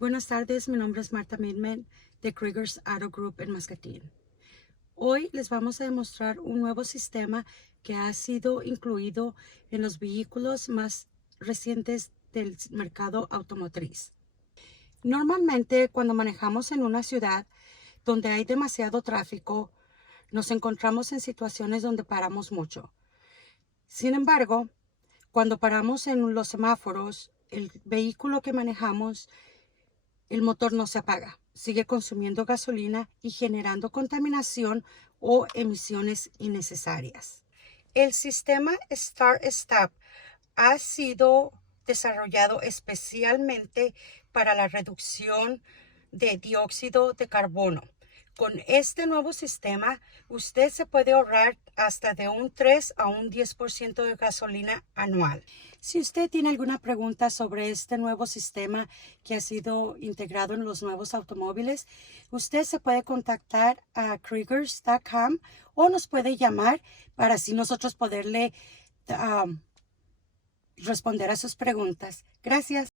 Buenas tardes, mi nombre es Marta Midman de Krieger's Auto Group en Mascatín. Hoy les vamos a demostrar un nuevo sistema que ha sido incluido en los vehículos más recientes del mercado automotriz. Normalmente, cuando manejamos en una ciudad donde hay demasiado tráfico, nos encontramos en situaciones donde paramos mucho. Sin embargo, cuando paramos en los semáforos, el vehículo que manejamos, el motor no se apaga, sigue consumiendo gasolina y generando contaminación o emisiones innecesarias. El sistema Start-Stop ha sido desarrollado especialmente para la reducción de dióxido de carbono. Con este nuevo sistema, usted se puede ahorrar hasta de un 3 a un 10% de gasolina anual. Si usted tiene alguna pregunta sobre este nuevo sistema que ha sido integrado en los nuevos automóviles, usted se puede contactar a Kriegers.com o nos puede llamar para así nosotros poderle responder a sus preguntas. Gracias.